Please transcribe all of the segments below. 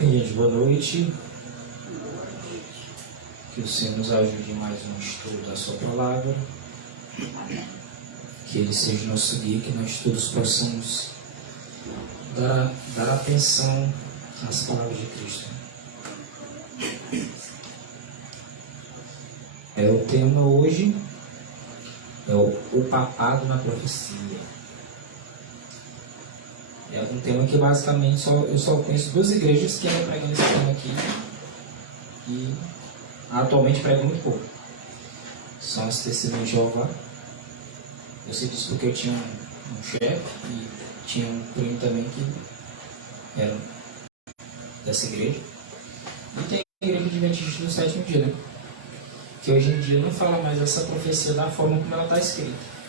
Gente, boa noite. Que o Senhor nos ajude em mais um estudo da sua palavra. Que Ele seja nosso guia, que nós todos possamos dar atenção às palavras de Cristo. O tema hoje é o papado na profecia. É um tema que basicamente eu só conheço duas igrejas que andam pregando esse tema aqui e atualmente pregam muito pouco. São as Testemunhas de Jeová. Eu sei disso porque eu tinha um chefe e tinha um primo também que era dessa igreja. E tem a igreja adventista do sétimo dia, né? Que hoje em dia não fala mais essa profecia da forma como ela está escrita.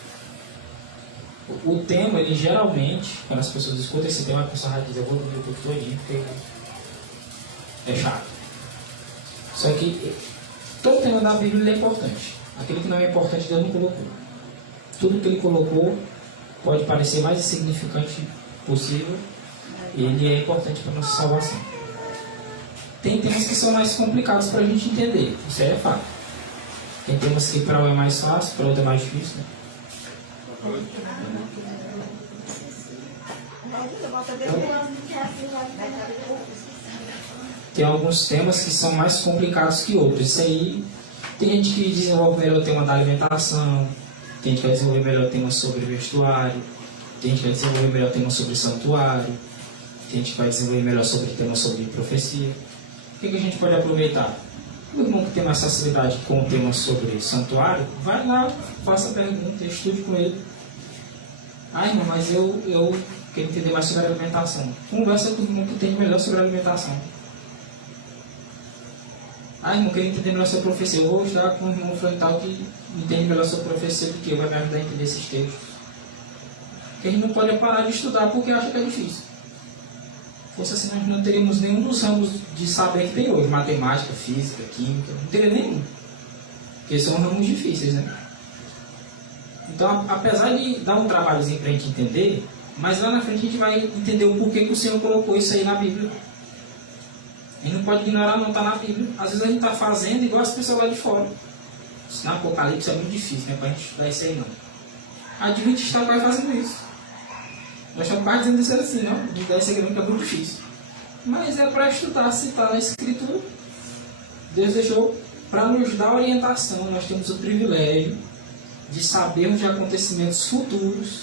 O tema, ele geralmente, quando as pessoas escutam esse tema, a pessoa vai dizer, eu vou dormir o tempo todinho porque é chato. Só que todo tema da Bíblia é importante. Aquele que não é importante, Deus não colocou. Tudo que Ele colocou pode parecer mais insignificante possível, e ele é importante para a nossa salvação. Tem temas que são mais complicados para a gente entender, isso é fato. Tem temas que para um é mais fácil, para outro é mais difícil, né? Tem alguns temas que são mais complicados que outros. Isso aí, tem gente que desenvolve melhor o tema da alimentação, tem gente que vai desenvolver melhor o tema sobre vestuário, tem gente que vai desenvolver melhor o tema sobre santuário, tem gente que vai desenvolver melhor sobre o tema sobre profecia. O que a gente pode aproveitar? O irmão que tem mais facilidade com o tema sobre santuário, vai lá, faça a pergunta, estude com ele. Ah, irmão, mas eu quero entender mais sobre a alimentação. Conversa com o irmão que entende melhor sobre a alimentação. Ah, irmão, quero entender melhor sobre a profecia. Eu vou estudar com o irmão frontal que entende melhor sobre a profecia, porque vai me ajudar a entender esses textos. Porque a gente não pode parar de estudar porque acha que é difícil. Se fosse assim, nós não teríamos nenhum dos ramos de saber que tem hoje. Matemática, física, química, não teria nenhum. Porque são ramos difíceis, né? Então, apesar de dar um trabalhozinho para a gente entender, mas lá na frente a gente vai entender o porquê que o Senhor colocou isso aí na Bíblia. A gente não pode ignorar, não, está na Bíblia. Às vezes a gente está fazendo igual as pessoas lá de fora. Isso na Apocalipse é muito difícil, né? Para a gente estudar isso aí, não. A Adventista vai fazendo isso. Nós estamos quase dizendo isso assim, não? De dar esse aqui que é muito difícil. Mas é para estudar, se está na Escritura. Deus deixou para nos dar orientação. Nós temos o privilégio de sabermos de acontecimentos futuros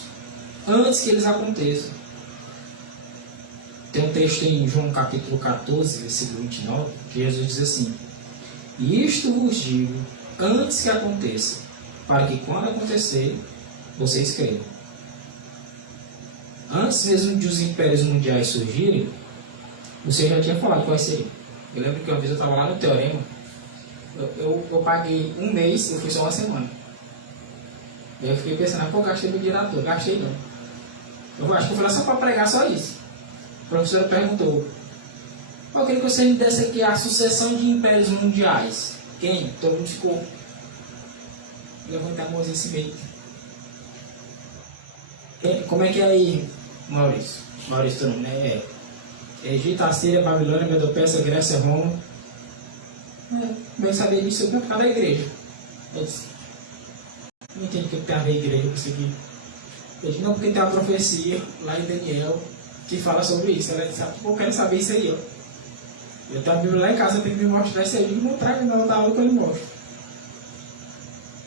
antes que eles aconteçam. Tem um texto em João capítulo 14, versículo 29, que Jesus diz assim: e isto vos digo antes que aconteça, para que quando acontecer, vocês creiam. Antes mesmo de os impérios mundiais surgirem, você já tinha falado qual seria. Eu lembro que uma vez eu estava lá no Teorema, eu paguei um mês, eu fui só uma semana. Daí eu fiquei pensando, pô, gastei meu dinheiro à toa. Gastei não. Eu acho que eu fui lá só para pregar só isso. A professora perguntou, eu queria que você me desse aqui a sucessão de impérios mundiais. Quem? Todo mundo ficou. Levanta a mãozinha assim meio. Como é que é aí, Maurício? Maurício, todo mundo, né? Egito, Assíria, Babilônia, Medo-Pérsia, Grécia, Roma. Como é que sabia disso? Eu por causa da igreja. Eu disse, não entendi o que tem a ver a igreja com isso aqui. Eu disse, não, porque tem uma profecia lá em Daniel que fala sobre isso. Ela disse, eu quero saber isso aí, ó. Eu tenho a Bíblia lá em casa, eu tenho que me mostrar isso aí. Eu digo, não traga na aula que eu lhe mostro.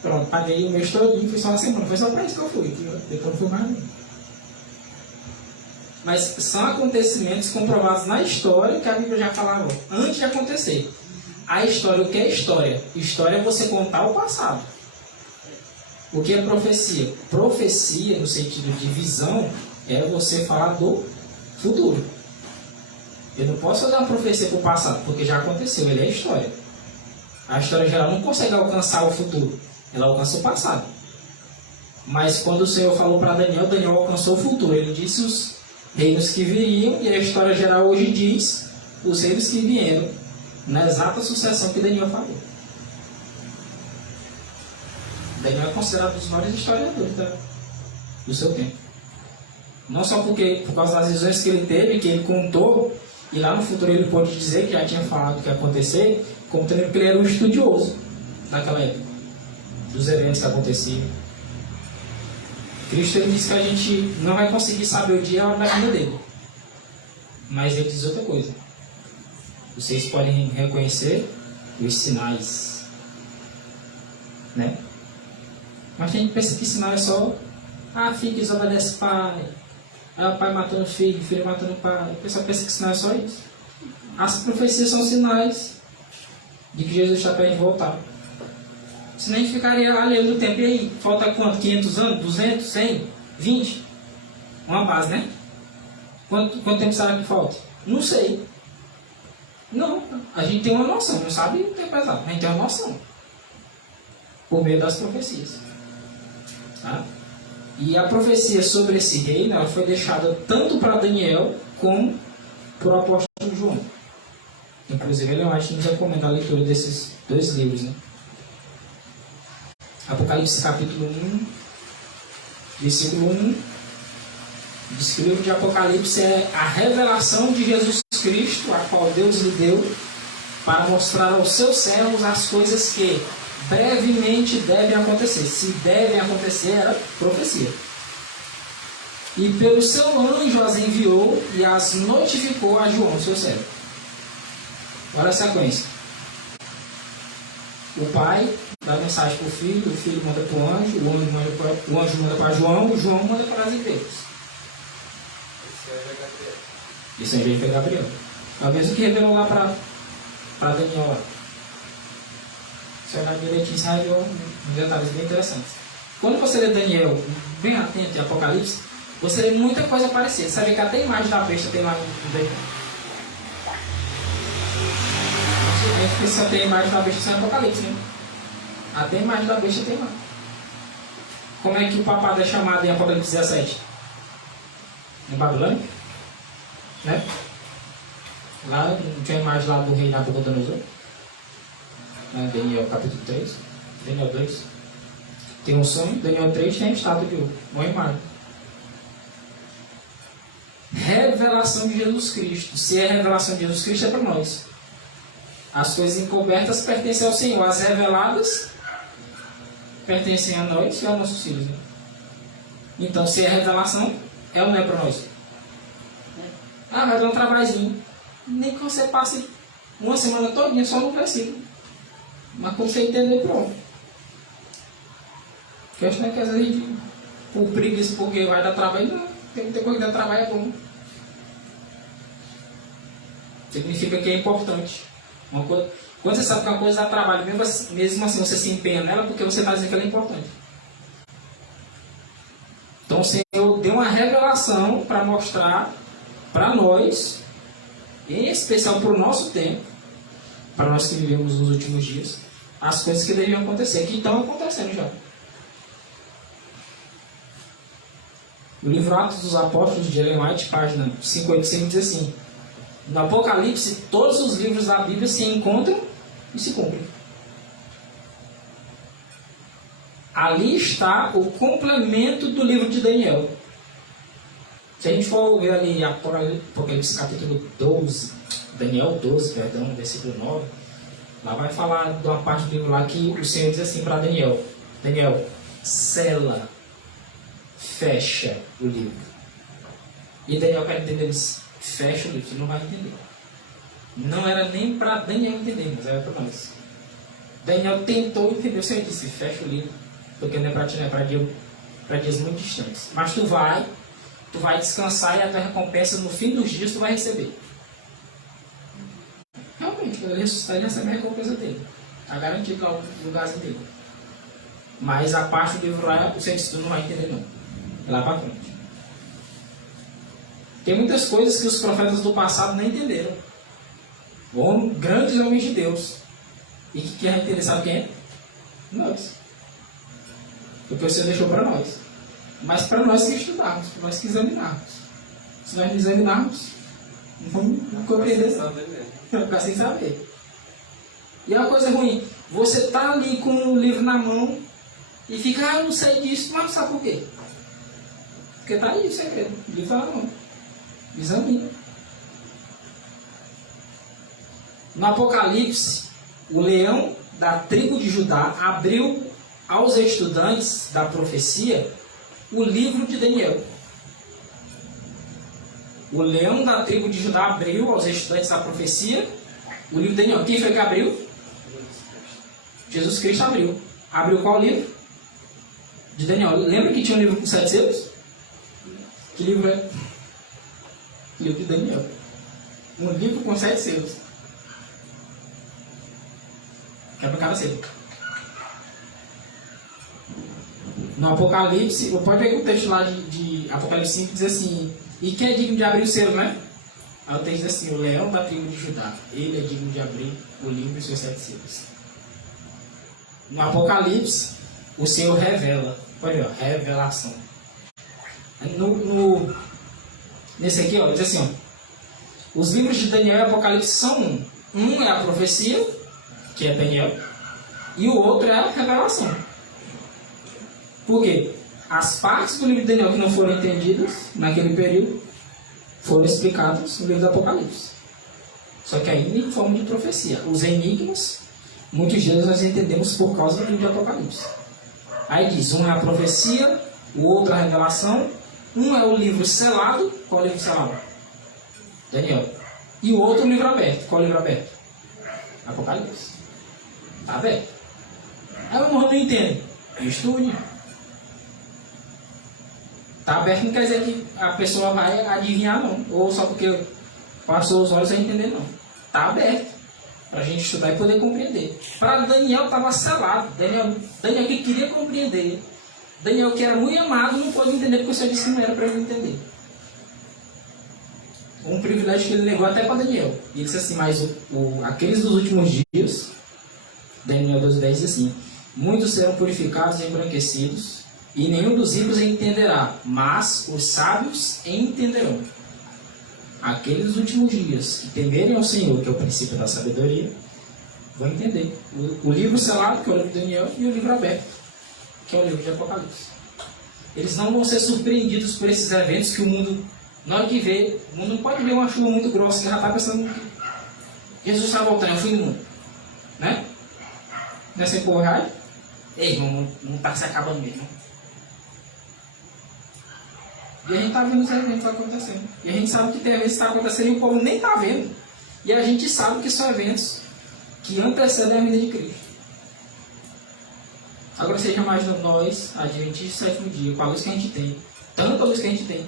Pronto, paguei o mês todinho, foi só uma semana. Foi só para isso que eu fui. Depois não fui mais não. Mas são acontecimentos comprovados na história que a Bíblia já falava antes de acontecer. A história, o que é história? História é você contar o passado. O que é profecia? Profecia, no sentido de visão, é você falar do futuro. Eu não posso fazer uma profecia para o passado, porque já aconteceu, ele é história. A história geral não consegue alcançar o futuro, ela alcança o passado. Mas quando o Senhor falou para Daniel, Daniel alcançou o futuro. Ele disse os reinos que viriam, e a história geral hoje diz os reinos que vieram, na exata sucessão que Daniel falou. Daniel é considerado um dos maiores historiadores do seu tempo. Não só por causa das visões que ele teve, que ele contou, E lá no futuro ele pode dizer que já tinha falado o que ia acontecer, como também porque ele era um estudioso naquela época, dos eventos que aconteciam. Cristo ele disse que a gente não vai conseguir saber o dia e a hora da vinda dele. Mas ele diz outra coisa. Vocês podem reconhecer os sinais. Né? Mas a gente pensa que sinal é só filho que desobedece pai. Aí o pai matando o filho matando o pai. O pessoal pensa que sinal é só isso. As profecias são sinais de que Jesus está perto de voltar. Senão a gente ficaria lá lendo o tempo. E aí, falta quanto? 500 anos? 200? 100? 20? Uma base, né? Quanto tempo será que falta? Não sei. Não, a gente tem uma noção. Não sabe o tempo exato, a gente tem uma noção. Por meio das profecias. Tá? E a profecia sobre esse reino ela foi deixada tanto para Daniel como para o apóstolo João. Inclusive, ele nos recomenda a leitura desses dois livros. Né? Apocalipse capítulo 1, versículo 1, diz que o livro de Apocalipse é a revelação de Jesus Cristo, a qual Deus lhe deu, para mostrar aos seus servos as coisas que brevemente devem acontecer. Se devem acontecer, era profecia. E pelo seu anjo as enviou e as notificou a João, seu servo. Olha a sequência. O pai dá mensagem para o filho manda para o anjo manda para João, o João manda para as igrejas. Isso aí foi Gabriel. É o mesmo que revelou lá para Daniel lá. Se olhar direitinho, você vai ver uns detalhes bem interessantes. Quando você lê Daniel, bem atento em Apocalipse, você lê muita coisa parecida. Você vê que até a imagem da besta tem lá no Daniel. A gente precisa ter a imagem da besta sem Apocalipse, né? Até a imagem da besta tem lá. Como é que o papado é chamado em Apocalipse 17? Em Babilônia? Né? Lá não tinha a imagem lá do rei Nabucodonosor. Daniel capítulo 3, Daniel 2 tem um sonho, Daniel 3 tem a estátua de ouro, uma imagem. Revelação de Jesus Cristo. Se é revelação de Jesus Cristo, é para nós. As coisas encobertas pertencem ao Senhor, as reveladas pertencem a nós e aos nossos filhos. Né? Então, se é revelação, é ou não é para nós? Vai dar um trabalhinho. Nem que você passe uma semana todinha só no versículo. Mas quando você entender, pronto. A questão é que às vezes a gente, por preguiça, porque vai dar trabalho, não. Tem que ter coisa que dá trabalho, é bom. Significa que é importante. Uma coisa, quando você sabe que uma coisa dá trabalho, mesmo assim você se empenha nela, porque você está dizendo que ela é importante. Então o Senhor deu uma revelação para mostrar para nós, em especial para o nosso tempo, para nós que vivemos nos últimos dias, as coisas que deviam acontecer, que estão acontecendo já. O livro Atos dos Apóstolos de Ellen White, página 585, diz assim: no Apocalipse, todos os livros da Bíblia se encontram e se cumprem. Ali está o complemento do livro de Daniel. Se a gente for ver ali Apocalipse capítulo 12, Daniel 12, perdão, versículo 9, lá vai falar de uma parte do livro lá que o Senhor diz assim para Daniel: Daniel, sela, fecha o livro. E Daniel quer entender isso. Fecha o livro, você não vai entender. Não era nem para Daniel entender, mas era para nós. Daniel tentou entender, o Senhor disse: fecha o livro, porque não é para ti, não é para dias muito distantes. Mas tu vai descansar e a tua recompensa no fim dos dias tu vai receber. Realmente, quando ele ressuscitar, ele recebe a recompensa dele. Está garantido que é o lugarzinho dele. Mas a parte do livro lá, o Senhor disse: tu não vai entender, não. É lá para frente. Tem muitas coisas que os profetas do passado não entenderam. Grandes homens de Deus. E que quem vai entender, sabe quem é? Nós. Porque o Senhor deixou para nós. Mas para nós que estudarmos, para nós que examinarmos. Se nós não examinarmos, não compreendemos. Vai ficar sem saber. E é uma coisa ruim. Você está ali com o livro na mão e fica: eu não sei disso, mas não sabe por quê? Porque está aí o segredo. O livro está na mão. Examina. No Apocalipse, o leão da tribo de Judá abriu aos estudantes da profecia o livro de Daniel. O leão da tribo de Judá abriu aos estudantes da profecia o livro de Daniel. Quem foi que abriu? Jesus Cristo abriu. Abriu qual livro? De Daniel. Lembra que tinha um livro com 7 selos? Que livro é? O livro de Daniel. Um livro com 7 selos. Quebra cada selo. No Apocalipse, pode ver o texto lá de Apocalipse 5 diz assim: e quem é digno de abrir o selo, né? Aí o texto diz assim: o leão da tribo de Judá, ele é digno de abrir o livro e seus 7 selos. No Apocalipse, o Senhor revela. Pode ver, ó, revelação. Nesse aqui, ó, diz assim: ó, os livros de Daniel e Apocalipse são um. Um é a profecia, que é Daniel, e o outro é a revelação. Por quê? As partes do livro de Daniel que não foram entendidas naquele período foram explicadas no livro do Apocalipse. Só que ainda em forma de profecia. Os enigmas, muitos deles nós entendemos por causa do livro de Apocalipse. Aí diz, um é a profecia, o outro é a revelação, um é o livro selado. Qual é o livro selado? Daniel. E o outro o livro aberto. Qual é o livro aberto? Apocalipse. Está aberto. Aí o irmão não entende. Estude. Está aberto não quer dizer que a pessoa vai adivinhar, não. Ou só porque passou os olhos sem entender, não. Está aberto. Para a gente estudar e poder compreender. Para Daniel estava selado. Daniel que queria compreender. Daniel que era muito amado não pôde entender porque o Senhor disse que não era para ele entender. Um privilégio que ele negou até para Daniel. E ele disse assim, mas aqueles dos últimos dias, Daniel 2:10 diz assim, muitos serão purificados e embranquecidos, e nenhum dos ricos entenderá, mas os sábios entenderão. Aqueles dos últimos dias que temerem ao Senhor, que é o princípio da sabedoria, vão entender. O livro selado, que é o livro de Daniel, e o livro aberto, que é o livro de Apocalipse. Eles não vão ser surpreendidos por esses eventos que o mundo, na hora que vê, o mundo não pode ver uma chuva muito grossa, que já está pensando que Jesus está voltando, é o fim do mundo. Né? Nessa empurragem, ei, irmão, não está se acabando mesmo. E a gente está vendo os eventos acontecendo. E a gente sabe que tem eventos que estão acontecendo e o povo nem está vendo. E a gente sabe que são eventos que antecedem a vinda de Cristo. Agora você já imagina nós, adventistas do sétimo dia, com a luz que a gente tem, tanta luz que a gente tem,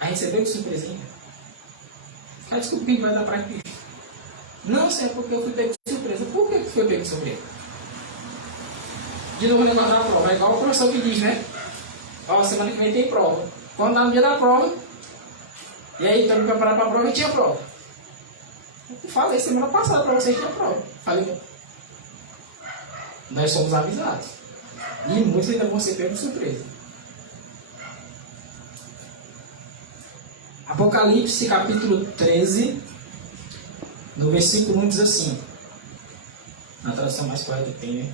a gente recebeu de surpresinha. Fica desculpa que vai dar para Cristo. Não sei porque eu fui pego de surpresa. Por que foi pego de surpresa? De novo, negócio da prova. É igual o professor que diz, né? Ó, semana que vem tem prova. Quando dá no dia da prova, e aí, estamos preparados para a prova e tinha prova. Eu falei semana passada para vocês que tinha prova. Falei, nós somos avisados. E muitos ainda vão ser pegos de surpresa. Apocalipse capítulo 13, no versículo 1 diz assim, na tradução mais correta que tem, né?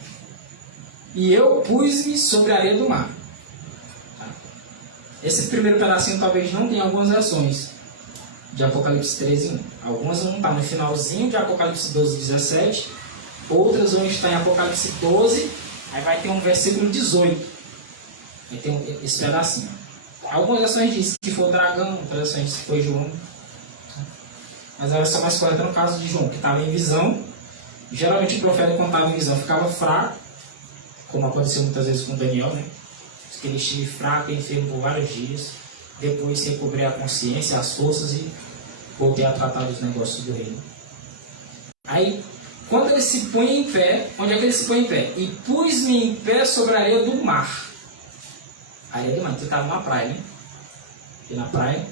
E eu pus-me sobre a areia do mar. Esse primeiro pedacinho talvez não tenha algumas versões de Apocalipse 13, 1. Algumas vão estar no finalzinho de Apocalipse 12, 17. Outras vão estar em Apocalipse 12. Aí vai ter um versículo 18. Vai ter esse pedacinho. Algumas versões dizem que foi o dragão, outras versões dizem que foi João. Mas a versão mais correta no caso de João, que estava em visão. Geralmente o profeta, quando estava em visão, ficava fraco, como aconteceu muitas vezes com Daniel, né? Que ele estive fraco e enfermo por vários dias, depois recobrei a consciência, as forças e voltei a tratar dos negócios do reino. Aí, quando ele se põe em pé, onde é que ele se põe em pé? E pus-me em pé sobre a areia do mar. A areia do mar, então estava na praia, né? E na praia.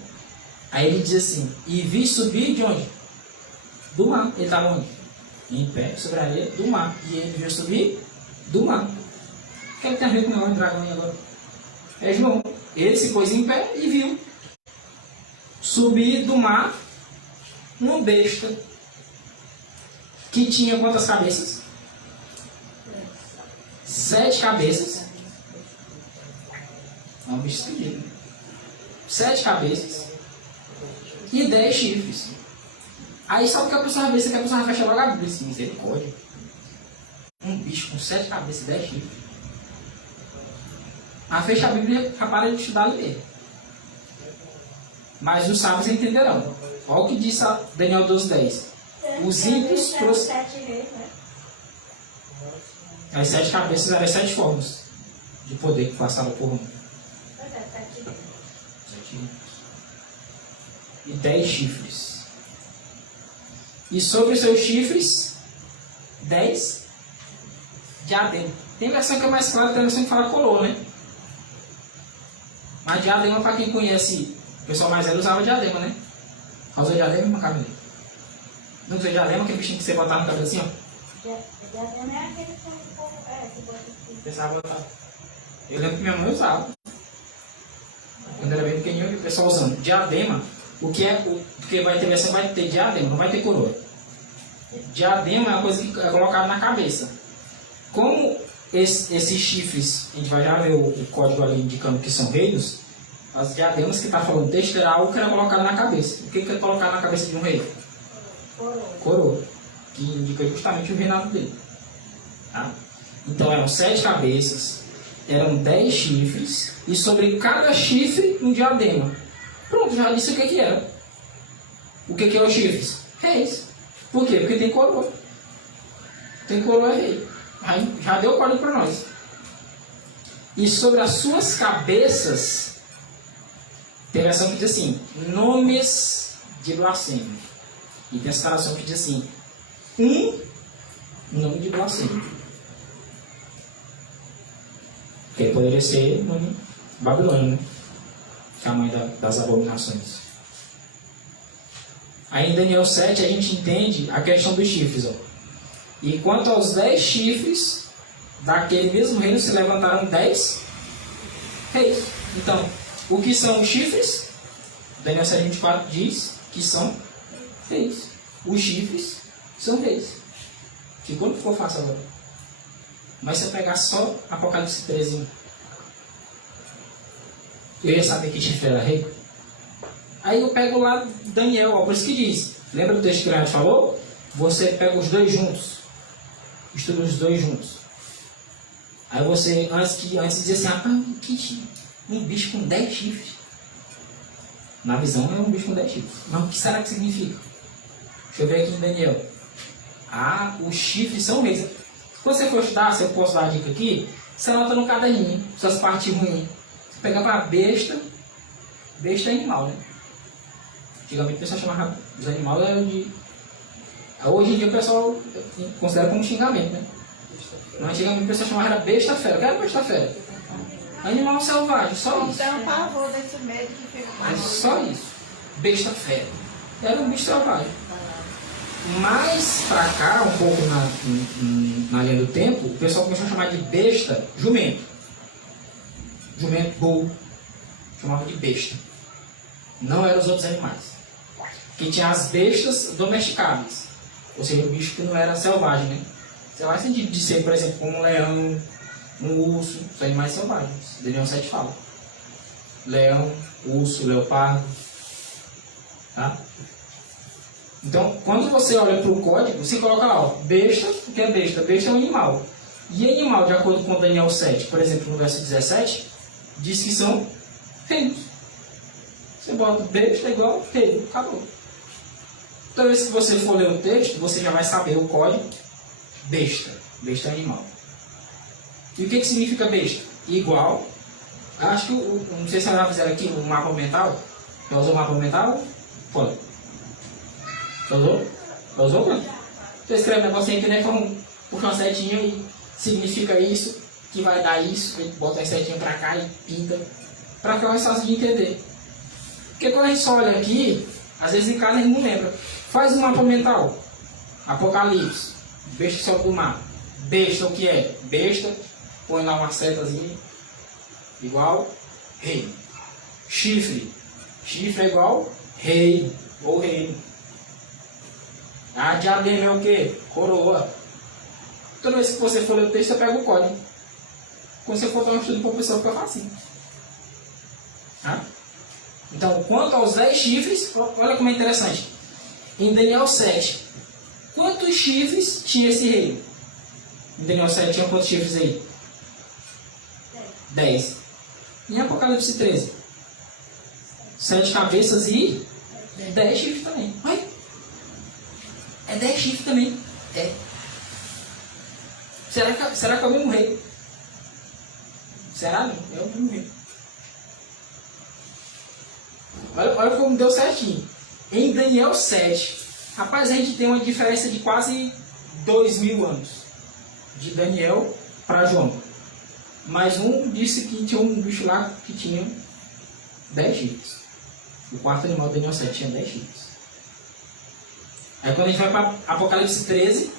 Aí ele diz assim, e vi subir de onde? Do mar. Ele estava onde? Em pé sobre a areia do mar. E ele viu subir do mar. O que ele tem a ver com o negócio de dragão aí agora? É João. Ele se pôs em pé e viu subir do mar uma besta que tinha quantas cabeças? 7 cabeças. É um bicho escondido. 7 cabeças e 10 chifres. Aí só porque a pessoa vê isso que a pessoa fecha logo a Bíblia, assim, misericórdia. Um bicho com 7 cabeças e 10 chifres. Aí fecha a Bíblia e para de estudar e ler. Mas os sábios entenderão. Olha o que diz Daniel 12:10. Os ímpios... As 7 cabeças eram as 7 formas de poder que passavam por um. 7 e 10 chifres. E sobre os seus chifres, 10 diadema. Tem versão que é mais clara, tem versão que fala coroa, né? Mas diadema, para quem conhece, o pessoal mais velho usava diadema, né? Usou diadema e uma cabelo. Não usou diadema, aquele bichinho que você botava no cabelo assim, ó. Diadema é aquele que bota aqui. Pensava botar. Eu lembro que minha mãe usava. Quando era bem pequenininho, o pessoal usando. Diadema, porque vai ter versão, vai ter diadema, não vai ter coroa. Diadema é uma coisa que é colocada na cabeça. Como esses chifres, a gente vai já ver o código ali indicando que são reinos, as diademas que está falando o texto era algo que era colocado na cabeça. O que é colocado na cabeça de um rei? Coroa. Que indica justamente o reinado dele. Tá? Então eram 7 cabeças, eram 10 chifres, e sobre cada chifre um diadema. Pronto, já disse o que era. O que é os chifres? Reis. Por quê? Porque tem coroa. Tem coroa, é rei. Aí já deu o código para nós. E sobre as suas cabeças, tem a versão que diz assim: nomes de blasfêmia. E tem a citação que diz assim: um nome de blasfêmia. Que poderia ser nome Babilônia, né? Que é a mãe das abominações. Aí em Daniel 7 a gente entende a questão dos chifres. Ó. E quanto aos 10 chifres, daquele mesmo reino se levantaram 10 reis. Então, o que são os chifres? Daniel 7:24 diz que são reis. Os chifres são reis. Ficou fácil agora. Mas se eu pegar só Apocalipse 13, eu ia saber que chifre era rei. Aí eu pego lá Daniel, ó, por isso que diz. Lembra do texto que o Leandro falou? Você pega os dois juntos. Estuda os dois juntos. Aí você, antes de dizer assim, rapaz, um bicho com 10 chifres. Na visão é um bicho com 10 chifres. Mas o que será que significa? Deixa eu ver aqui em Daniel. Os chifres são reis. Se você for estudar, se eu posso dar a dica aqui, você anota no caderninho, suas partes ruins. Você pega para besta é animal, né? Antigamente o pessoal chamava os animais eram de... Hoje em dia o pessoal considera como xingamento, né? Mas antigamente o pessoal chamava era besta fera. O que era besta fera? Animal selvagem, só isso. Tem um pavor desse medo que fica É só isso. Besta fera. Era um bicho selvagem. Mais pra cá, um pouco na linha do tempo, o pessoal começou a chamar de besta jumento. Jumento, burro. Chamava de besta. Não eram os outros animais. Que tinha as bestas domesticáveis. Ou seja, o bicho que não era selvagem, né? Selvagem de ser, por exemplo, como um leão, um urso, os animais selvagens. Daniel 7 fala. Leão, urso, leopardo. Tá? Então, quando você olha para o código, você coloca lá, ó, besta, o que é besta? Besta é um animal. E animal, de acordo com Daniel 7, por exemplo, no verso 17, diz que são reinos. Você bota besta igual reino, acabou. Toda vez que você for ler o texto, você já vai saber o código besta. Besta é animal. E o que significa besta? Igual. Acho que, não sei se ela já fizeram aqui um mapa mental. Já usou o mapa mental? Pode. Já usou? Já usou, mano? Você escreve um negócio aí que nem puxa uma setinha e significa isso, que vai dar isso, bota a setinha pra cá e pinta. Pra ficar mais fácil de entender. Porque quando a gente só olha aqui, às vezes em casa a gente não lembra. Faz um mapa mental. Apocalipse. Besta sobe do mar. Besta o que é? Besta. Põe lá uma setazinha. Igual rei. Chifre. Chifre é igual rei. Ou reino. A diadema é o que? Coroa. Toda vez que você for ler o texto, você pega o código. Quando você for dar um estudo para o pessoal, fica fácil. Tá? Então, quanto aos 10 chifres, olha como é interessante. Em Daniel 7, quantos chifres tinha esse reino? Em Daniel 7 tinha quantos chifres aí? 10. Em Apocalipse 13, 7 cabeças e 10 chifres também. Ai, é 10 chifres também. É. Será que é o mesmo rei? Será não? É o mesmo rei. Olha como deu certinho. Em Daniel 7, rapaz, a gente tem uma diferença de quase 2000 anos. De Daniel para João. Mas um disse que tinha um bicho lá que tinha 10 chifres. O quarto animal de Daniel 7 tinha 10 chifres. Aí quando a gente vai para Apocalipse 13,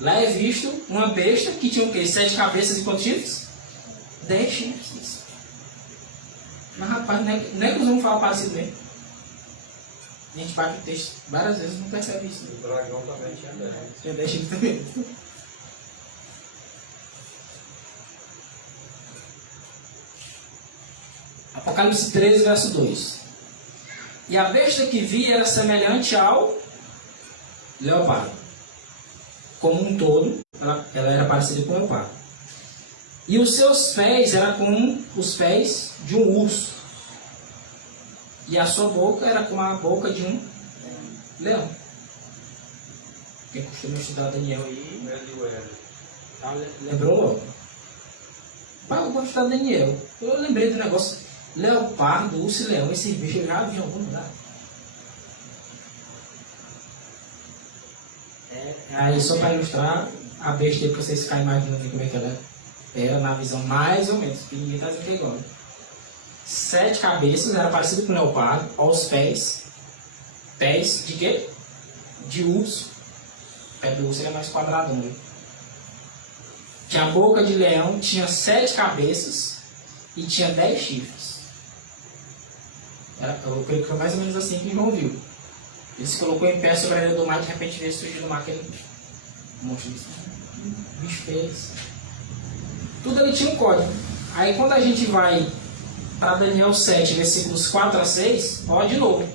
lá é visto uma besta que tinha o quê? 7 cabeças e quantos chifres? 10 chifres. Mas rapaz, não é que os homens falam parecido mesmo. A gente bate o texto várias vezes e não percebe isso. O dragão também tinha 10. Tinha 10 chifres também. Apocalipse 13, verso 2. E a besta que vi era semelhante ao leopardo. Como um todo, ela era parecida com o leopardo. E os seus pés eram como os pés de um urso. E a sua boca era como a boca de um leão. Quem costuma estudar Daniel aí, lembrou logo. Pai, eu vou estudar Daniel. Eu lembrei do negócio. Leopardo, urso e leão. Esse bicho eu já vi em algum lugar. Aí só para ilustrar a besta aí, para vocês ficarem imaginando como é que ela era na visão mais ou menos. Porque ninguém está dizendo que é igual. 7 cabeças, era parecido com o leopardo. Aos pés. Pés de quê? De urso. O pé do urso é mais quadradão. Né? Tinha a boca de leão, tinha 7 cabeças e tinha 10 chifres. Eu creio que foi mais ou menos assim que João viu. Ele se colocou em pé sobre a areia do mar e de repente veio surgir do mar aquele monstro de bicho feio. Tudo ali tinha um código. Aí quando a gente vai para Daniel 7, versículos 4 a 6, olha de novo.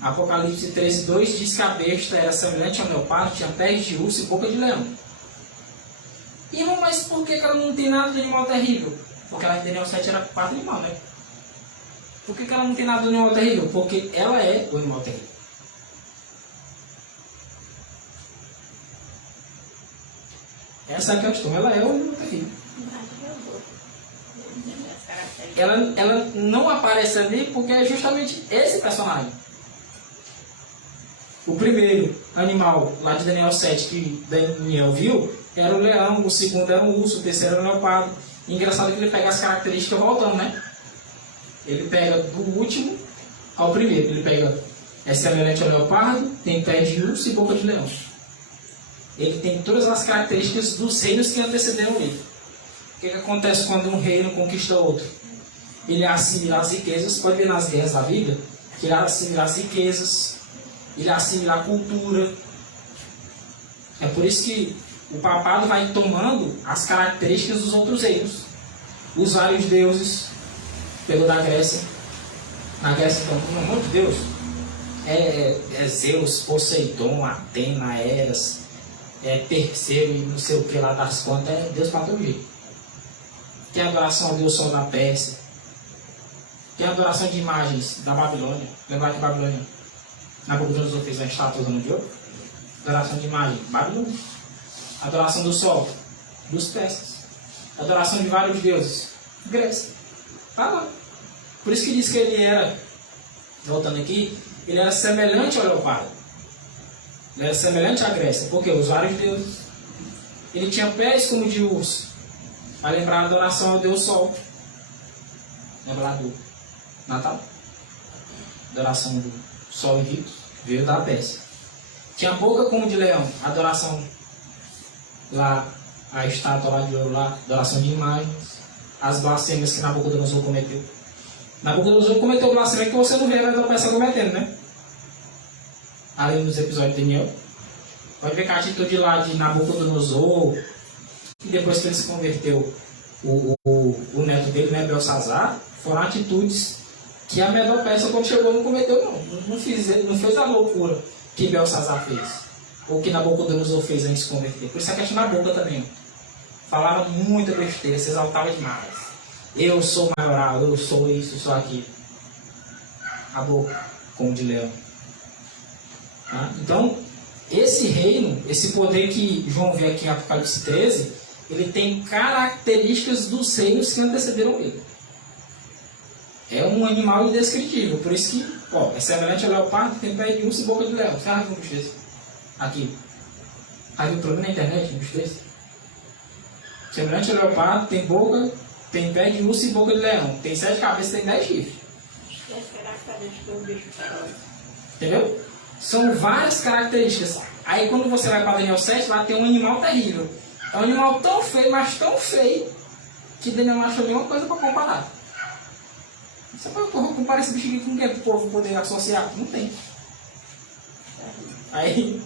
Apocalipse 13, 2 diz que a besta era semelhante ao leopardo, tinha pés de urso e boca de leão. Irmão, mas por que ela não tem nada de animal terrível? Porque ela em Daniel 7 era 4 animal, né? Por que ela não tem nada de animal terrível? Porque ela é o animal terrível. Essa é a questão, ela é o animal terrível. Ela não aparece ali porque é justamente esse personagem. O primeiro animal lá de Daniel 7 que Daniel viu era o leão, o segundo era o urso, o terceiro era o leopardo. E engraçado que ele pega as características voltando, né? Ele pega do último ao primeiro. Ele pega, é semelhante ao leopardo, tem pés de urso e boca de leão. Ele tem todas as características dos reinos que antecederam ele. O que acontece quando um reino conquista outro? Ele assimila as riquezas, pode ver nas guerras da Bíblia, que ele assimila as riquezas, ele assimila a cultura. É por isso que o papado vai tomando as características dos outros reinos. Os vários deuses, pegou da Grécia. Na Grécia, então, pelo amor de Deus, é Zeus, Poseidon, Atena, Eras, Perseu e não sei o que lá das contas, é Deus para todo jeito. Tem adoração ao Deus Sol da Pérsia. Tem adoração de imagens da Babilônia. Lembrar que Babilônia, Nabucodonosor fez uma estátua de ouro? Adoração de imagem, Babilônia. Adoração do Sol, dos persas. Adoração de vários deuses, Grécia. Tá lá. Por isso que diz que ele era, voltando aqui, ele era semelhante ao leopardo. Ele era semelhante à Grécia. Porque os vários deuses. Ele tinha pés como de urso. Vai lembrar a adoração ao Deus Sol. Lembrar do Natal? Adoração do Sol e Ritos. Veio da Pérsia. Tinha boca como de leão. Adoração lá, a estátua lá de ouro lá. Adoração de imagens. As blasfêmias que Nabucodonosor cometeu. Nabucodonosor cometeu blasfêmia que você não vê a tropeça cometendo, né? Ali nos episódios de Daniel. Pode ver que a atitude lá de Nabucodonosor, e depois que ele se converteu, o neto dele, né, Belsazar, foram atitudes que a Medo-Pérsia, quando chegou, não cometeu, não fez a loucura que Belsazar fez, ou que Nabucodonosor fez antes de se converter. Por isso a questão na boca também. Falava muita besteira, se exaltava demais. Eu sou maioral, eu sou isso, sou aquilo. A boca, como de leão. Tá? Então, esse reino, esse poder que João vê aqui em Apocalipse 13, ele tem características dos reinos que antecederam ele. É um animal indescritível, por isso que é semelhante ao leopardo, tem pé de urso e boca de leão. Você já viu um bicho desse? Aqui. Já viu pelo menos na internet um bicho desse? Semelhante ao leopardo, tem boca, tem pé de urso e boca de leão. Tem 7 cabeças, tem 10 chifres. Entendeu? São várias características. Aí quando você vai para Daniel 7, lá tem um animal terrível. É um animal tão feio, mas tão feio, que Daniel não achou nenhuma coisa para comparar. Você pode comparar esse bicho aqui com o que o povo poder associar? Não tem. Aí,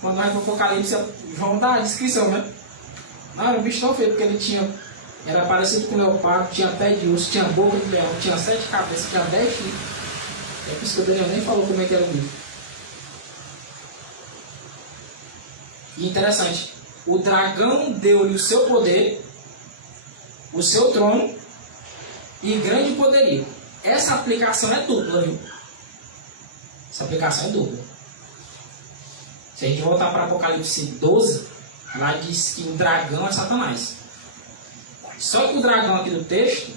quando vai para o Apocalipse, João dá a descrição, né? Não, era um bicho tão feio, porque ele era parecido com o leopardo, tinha pé de urso, tinha boca de leão, tinha 7 cabeças, tinha 10 chifres. É por isso que o Daniel nem falou como é que era o bicho. E interessante, o dragão deu-lhe o seu poder, o seu trono e grande poderio. Essa aplicação é dupla, viu? Essa aplicação é dupla. Se a gente voltar para Apocalipse 12, lá diz que o dragão é Satanás. Só que o dragão aqui do texto,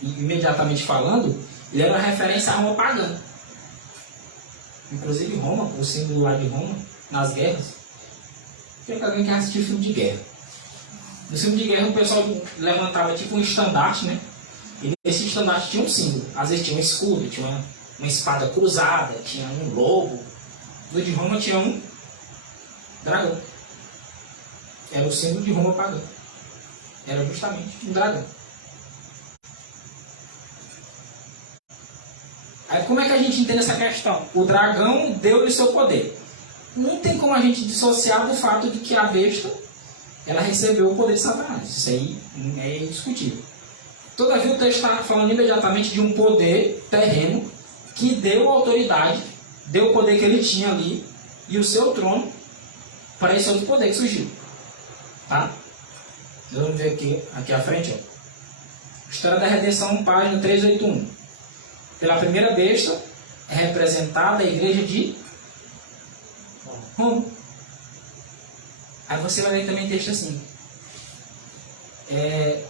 imediatamente falando, ele era uma referência a Roma pagã. Inclusive Roma, o símbolo lá de Roma, nas guerras. Tem alguém que assistiu filme de guerra. No filme de guerra o pessoal levantava tipo um estandarte, né? E esse estandarte tinha um símbolo. Às vezes tinha um escudo, tinha uma espada cruzada, tinha um lobo. No de Roma tinha um dragão. Era o símbolo de Roma pagã. Era justamente um dragão. Aí como é que a gente entende essa questão? O dragão deu-lhe o seu poder. Não tem como a gente dissociar do fato de que a besta ela recebeu o poder de Satanás. Isso aí é indiscutível. Todavia o texto está falando imediatamente de um poder terreno que deu autoridade, deu o poder que ele tinha ali e o seu trono para esse outro poder que surgiu. Tá? Vamos ver aqui à frente. Ó. História da Redenção, página 381. Pela primeira besta é representada a igreja de Roma. Aí você vai ver também texto assim.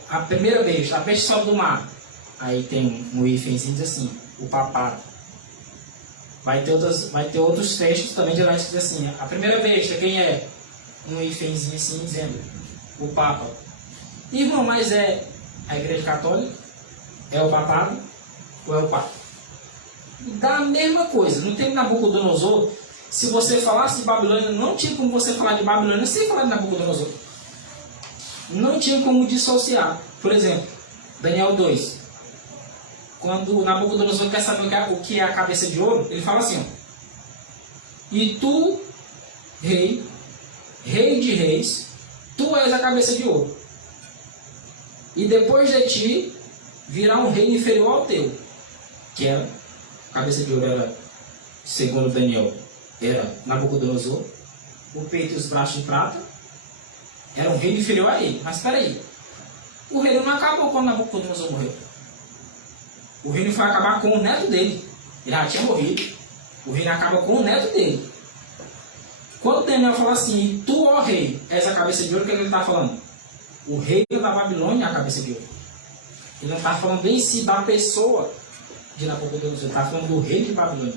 A primeira besta, a besta sobe do mar. Aí tem um hífenzinho diz assim, o papado. Vai ter outros textos também de lá que diz assim, a primeira besta, quem é? Um hífenzinho assim dizendo, o Papa. Irmão, mas é a Igreja Católica? É o papado? Ou é o Papa? Dá a mesma coisa. No tempo de Nabucodonosor, se você falasse de Babilônia, não tinha como você falar de Babilônia sem falar de Nabucodonosor. Não tinha como dissociar. Por exemplo, Daniel 2. Quando Nabucodonosor quer saber o que é a cabeça de ouro, ele fala assim, ó, e tu, rei de reis, tu és a cabeça de ouro. E depois de ti virá um reino inferior ao teu. Que era, a cabeça de ouro era, segundo Daniel, era Nabucodonosor. O peito e os braços de prata era um reino inferior a ele. Mas espera aí, o reino não acabou quando Nabucodonosor morreu. O reino foi acabar com o neto dele. Ele já tinha morrido. O reino acaba com o neto dele. Quando Daniel fala assim, tu, ó rei, és a cabeça de ouro, o que ele está falando? O reino da Babilônia é a cabeça de ouro. Ele não está falando em si da pessoa de Nabucodonosor, ele está falando do rei de Babilônia.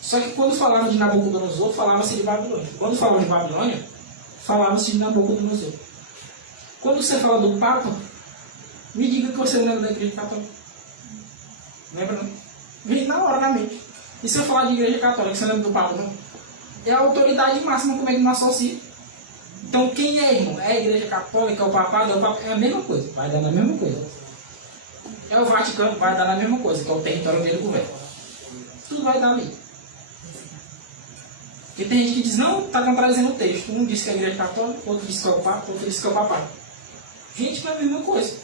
Só que quando falavam de Nabucodonosor, falava-se de Babilônia. Quando falavam de Babilônia, falava-se de Nabucodonosor. Quando você fala do Papa, me diga que você não lembra da Igreja Católica. Lembra não? Vem na hora na mente. E se eu falar de Igreja Católica, você lembra do Papa não? É a autoridade máxima, como é que não associa? Então quem é, irmão? É a Igreja Católica, é o Papado, é a mesma coisa. Vai dar na mesma coisa. É o Vaticano, vai dar na mesma coisa, que é o território dele governa. Tudo vai dar ali. Porque tem gente que diz, não, está contradizendo o texto. Um diz que é a Igreja Católica, outro diz que é o Papa, outro diz que é o Papado. Gente, não é a mesma coisa.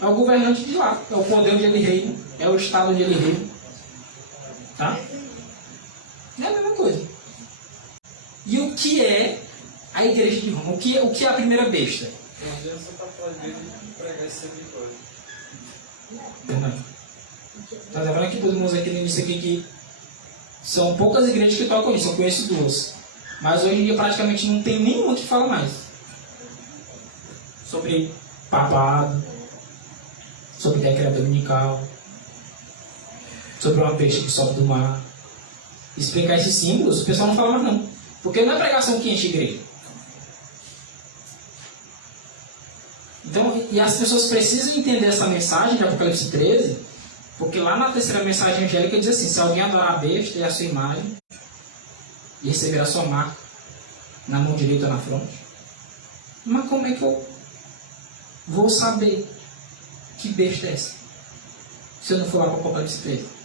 É o governante de lá, é o poder onde ele reina, é o estado onde ele vive. Tá? É a mesma coisa. E o que é a igreja de Roma? O que é a primeira besta? Um dia você está proibido de pregar esse tipo de coisa. Verdade. Tá vendo aqui, podemos aqui no início aqui que são poucas igrejas que tocam isso, eu conheço duas. Mas hoje em dia praticamente não tem nenhuma que fala mais sobre papado, sobre decreto dominical, sobre uma peixe que sobe do mar. Explicar esses símbolos, o pessoal não fala mais não. Porque não é pregação que enche a igreja. Então, e as pessoas precisam entender essa mensagem de Apocalipse 13, porque lá na terceira mensagem angélica diz assim: se alguém adorar a besta e a sua imagem, e receber a sua marca na mão direita ou na fronte. Mas como é que eu vou saber que besta é essa? Se eu não for lá para o Apocalipse 13.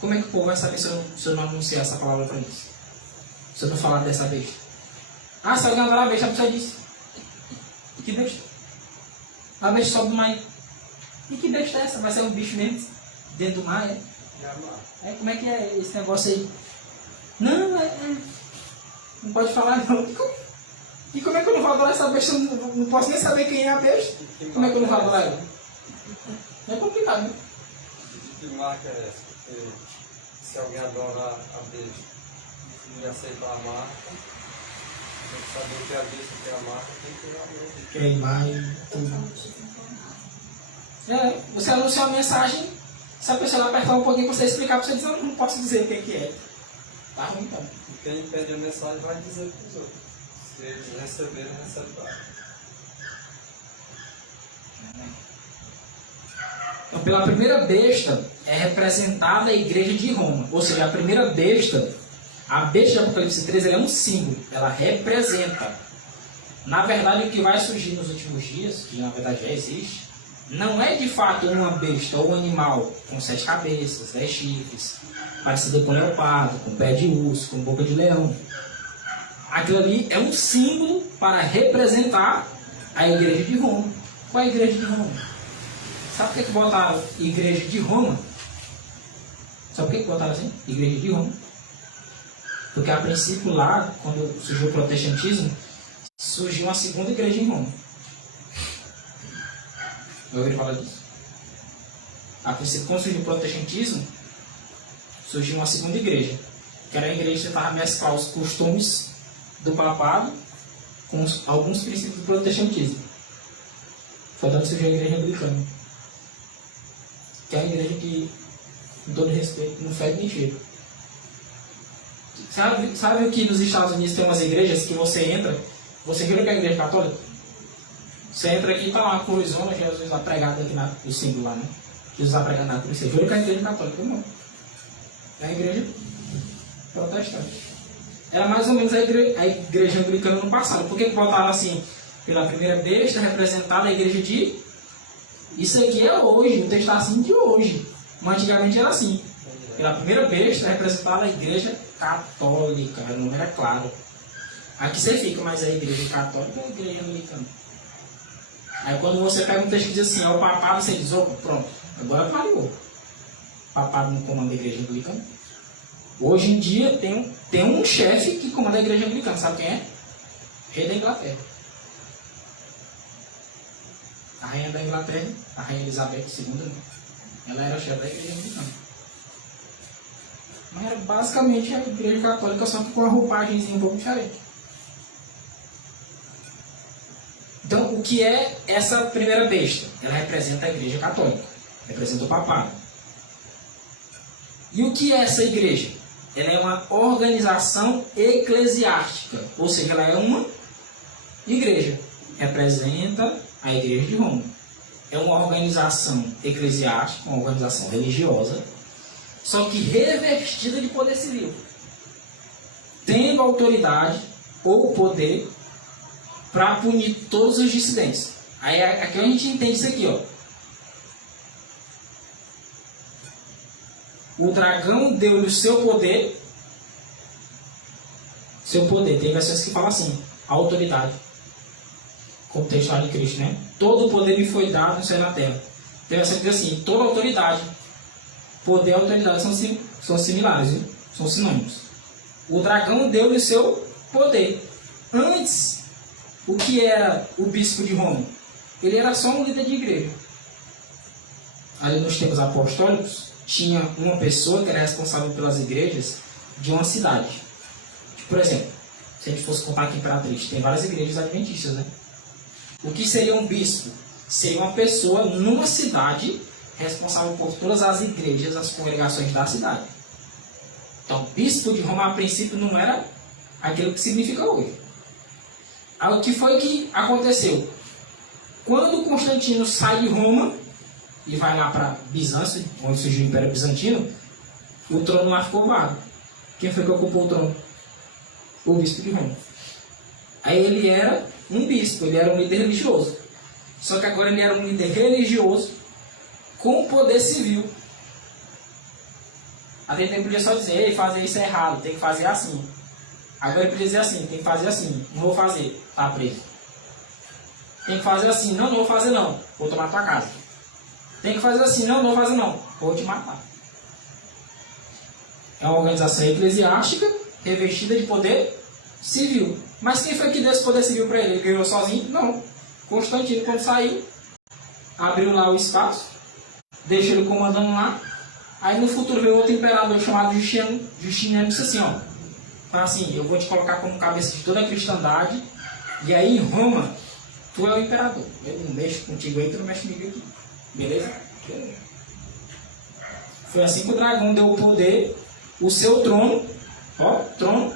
Como é que o povo vai saber se eu não anunciar essa palavra para eles? Se eu não falar dessa besta? Ah, se alguém adorar a besta, a pessoa disse: que besta? A besta sobe do mar. E que besta é essa? Vai ser um bicho mesmo dentro do mar, é? Como é que é esse negócio aí? Não, não pode falar não. E como é que eu não vou adorar essa besta? Eu não posso nem saber quem é a besta. Como é que eu não vou adorar ela? É complicado, né? Que marca é essa? Porque se alguém adorar a besta e aceitar a marca, tem que saber o que é a besta, o que é a marca, tem que ir a besta. Que é a imagem, tudo. Você anuncia uma mensagem, se a pessoa apertar um pouquinho para você explicar, para você dizer: eu não posso dizer o que é. Tá ruim, então. E quem impede a mensagem vai dizer para os outros. Se eles receberem, receberão. Então, pela primeira besta é representada a igreja de Roma. Ou seja, a primeira besta, a besta de Apocalipse 13, ela é um símbolo. Ela representa. Na verdade, o que vai surgir nos últimos dias, que na verdade já existe, não é de fato uma besta ou um animal com 7 cabeças, 10 chifres, parecido com leopardo, com pé de urso, com boca de leão. Aquilo ali é um símbolo para representar a igreja de Roma. Qual é a igreja de Roma? Sabe por que botaram igreja de Roma? Sabe por que botaram assim? Igreja de Roma. Porque a princípio lá, quando surgiu o protestantismo, surgiu uma segunda igreja em Roma. Eu ouvi falar disso. A princípio, quando surgiu o protestantismo, surgiu uma segunda igreja, que era a igreja que tentava mesclar os costumes do papado com alguns princípios do protestantismo. Foi daí que surgiu a igreja anglicana, que é a igreja que, com todo respeito, não fede nem cheira. Sabe o que nos Estados Unidos tem umas igrejas que você entra, você jura que é a igreja católica? Você entra aqui e está lá uma cruzona, Jesus lá pregado aqui no símbolo lá, né? Jesus lá pregado na cruz. Você jura que é a igreja católica? Não. É a igreja protestante. Era mais ou menos a igreja anglicana no passado. Por que botaram assim? Pela primeira besta representada a igreja de... Isso aqui é hoje, o texto está assim de hoje. Mas antigamente era assim. Pela primeira besta representada a igreja católica. Não era claro. Aqui você fica, mas é a igreja católica ou a igreja anglicana? Aí quando você pega um texto que diz assim: é o papado, você diz: opa, pronto, agora clareou. Papado não comanda a igreja anglicana. Hoje em dia tem um chefe que comanda a igreja anglicana. Sabe quem é? Rei da Inglaterra. A rainha da Inglaterra, a rainha Elizabeth II, ela era chefe da igreja anglicana. Mas era basicamente a igreja católica, só que com a roupagemzinha um pouco diferente. Então, o que é essa primeira besta? Ela representa a igreja católica, representa o papado. E o que é essa igreja? Ela é uma organização eclesiástica, ou seja, ela é uma igreja. Representa a igreja de Roma. É uma organização eclesiástica, uma organização religiosa, só que revestida de poder civil. Tendo autoridade ou poder para punir todos os dissidentes. Aí aqui a gente entende isso aqui, ó. O dragão deu-lhe o seu poder. Seu poder. Tem versões que falam assim: autoridade. Como tem história de Cristo, né? Todo o poder me foi dado no céu e na terra. Interessante dizer assim, toda autoridade, poder e autoridade são similares, viu? São sinônimos. O dragão deu-lhe o seu poder. Antes, o que era o bispo de Roma? Ele era só um líder de igreja. Ali nos tempos apostólicos, tinha uma pessoa que era responsável pelas igrejas de uma cidade. Por exemplo, se a gente fosse contar aqui em Imperatriz, tem várias igrejas adventistas, né? O que seria um bispo? Seria uma pessoa numa cidade responsável por todas as igrejas, as congregações da cidade. Então, bispo de Roma, a princípio, não era aquilo que significa hoje. O que foi que aconteceu? Quando Constantino sai de Roma e vai lá para Bizâncio, onde surgiu o Império Bizantino, o trono lá ficou vago. Quem foi que ocupou o trono? O bispo de Roma. Aí ele era um bispo, ele era um líder religioso. Só que agora ele era um líder religioso com poder civil. Até tempo podia só dizer, ei, fazer isso é errado, tem que fazer assim. Agora ele podia dizer assim, tem que fazer assim, não vou fazer, tá preso. Tem que fazer assim, não vou fazer não, vou tomar tua casa. Tem que fazer assim, não vou fazer não, vou te matar. É uma organização eclesiástica revestida de poder civil. Mas quem foi que deu esse poder civil para ele? Ele ganhou sozinho? Não. Constantino, quando saiu, abriu lá o espaço, deixou ele comandando lá. Aí no futuro veio outro imperador chamado Justiniano e disse assim, ó, fala assim, eu vou te colocar como cabeça de toda a cristandade, e aí em Roma, tu é o imperador. Eu não mexo contigo aí, tu não mexe comigo aqui. Beleza? Foi assim que o dragão deu o poder, o seu trono, ó, trono.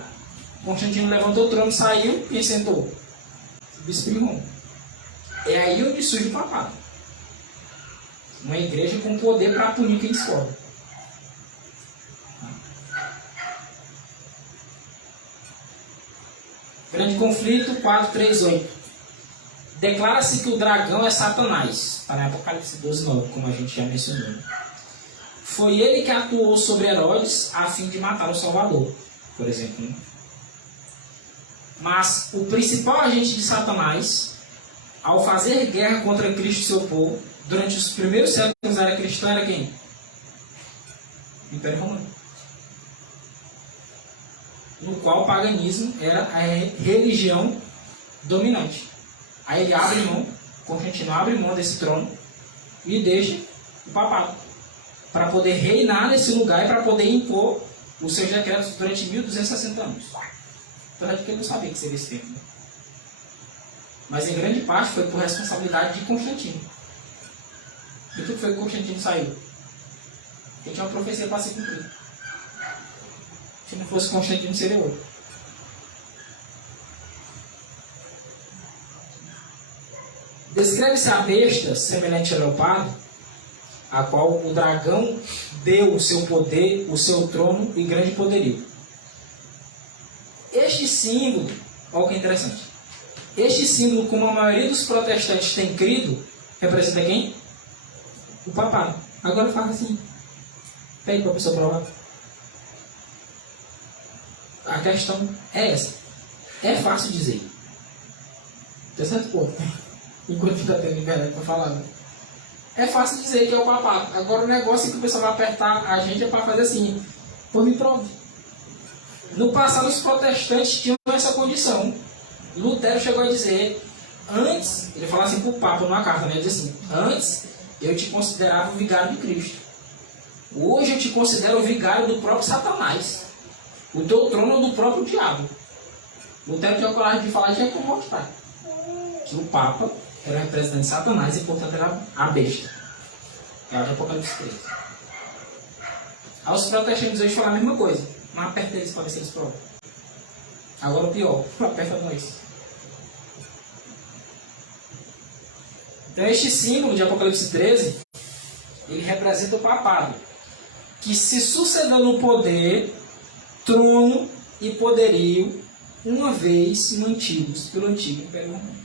Constantino levantou o trono, saiu e sentou. Bispo de Roma. É aí onde surge o papado. Uma igreja com poder para punir quem discorda. Grande conflito, 4:3-8. Declara-se que o dragão é Satanás. Está em Apocalipse 12:9, como a gente já mencionou. Foi ele que atuou sobre Herodes a fim de matar o Salvador, por exemplo. Mas o principal agente de Satanás, ao fazer guerra contra Cristo e seu povo, durante os primeiros séculos da era cristã, era quem? O Império Romano. No qual o paganismo era a religião dominante. Aí ele abre mão, Constantino abre mão desse trono e deixa o papado para poder reinar nesse lugar e para poder impor os seus decretos durante 1260 anos. Então é que ele não sabia que seria esse tempo. Né? Mas em grande parte foi por responsabilidade de Constantino. E o que foi que Constantino saiu? Porque tinha uma profecia para ser cumprida. Se não fosse Constantino, seria outro. Descreve-se a besta, semelhante ao leopardo, a qual o dragão deu o seu poder, o seu trono e grande poderio. Este símbolo, olha que interessante. Este símbolo, como a maioria dos protestantes tem crido, representa quem? O papado. Agora fala assim. Pede para a pessoa provar. A questão é essa. É fácil dizer. Tem certo ponto. Enquanto está tendo liberdade para falar. Né? É fácil dizer que é o papado. Agora o negócio é que o pessoal vai apertar a gente é para fazer assim. Por me prove. No passado os protestantes tinham essa condição. Lutero chegou a dizer, antes, ele falava assim para o Papa numa carta, né? Ele diz assim, antes eu te considerava o vigário de Cristo. Hoje eu te considero o vigário do próprio Satanás. O teu trono é do próprio diabo. Lutero tinha coragem de falar e tinha como mostrar. Que o Papa era representante de Satanás e, portanto, era a besta. É o de Apocalipse 13. Aí os protestantes hoje falam a mesma coisa. Mas aperta eles para ver se eles provam. Agora o pior, aperta nós. Então este símbolo de Apocalipse 13, ele representa o papado, que se sucedeu no poder, trono e poderio, uma vez mantidos pelo antigo Império Romano.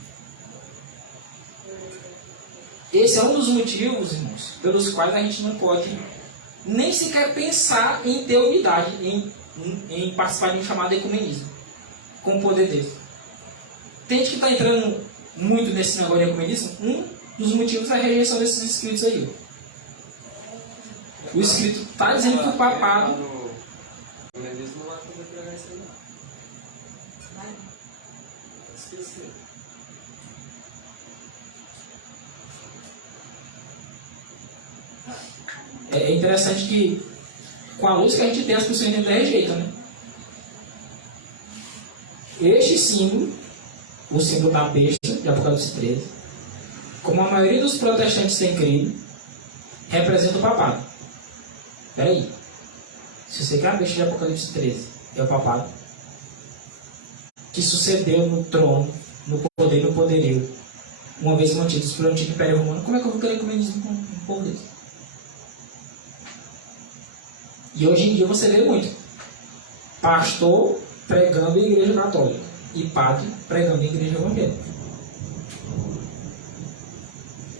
Esse é um dos motivos, irmãos, pelos quais a gente não pode nem sequer pensar em ter unidade, em participar de um chamado ecumenismo, com o poder dele. Tem gente que está entrando muito nesse negócio de ecumenismo. dos motivos é a rejeição desses escritos aí. O escrito está dizendo que o papado... O helenismo não vai poder pregar isso aí, não. Esqueci. É interessante que, com a luz que a gente tem, as pessoas ainda rejeitam, né? Este símbolo, o símbolo da besta, de Apocalipse 13, como a maioria dos protestantes tem crido, representa o papado. Peraí. Se você quer a besta de Apocalipse 13, é o papado, que sucedeu no trono, no poder e no poderio, uma vez mantidos pelo antigo Império Romano, como é que eu vou querer ecumenismo com um povo desse? E hoje em dia você vê muito pastor pregando em igreja católica e padre pregando em igreja evangélica.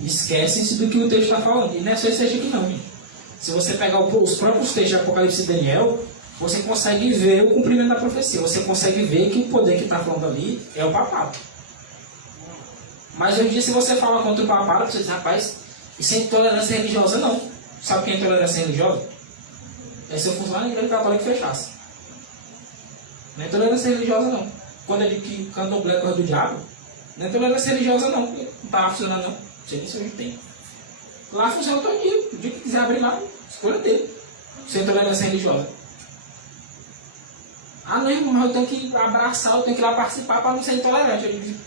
Esquecem-se do que o texto está falando. E não é só esse texto aqui não, gente. Se você pegar os próprios textos de Apocalipse e Daniel, você consegue ver o cumprimento da profecia. Você consegue ver que o poder que está falando ali é o papado. Mas hoje em dia, se você fala contra o papado, você diz, rapaz, isso é intolerância religiosa, não. Sabe o que é intolerância religiosa? É se eu fosse lá na igreja católica e fechasse. Não é intolerância religiosa, não. Quando eu digo que candomblé é coisa do diabo, não é intolerância religiosa, não. Não está funcionando, não. Não sei nem se hoje tem. Lá funciona todo dia. O dia que quiser abrir lá, escolha dele. Sem intolerância religiosa. Ah, não, irmão, eu tenho que abraçar, eu tenho que ir lá participar para não ser intolerante. Eu digo,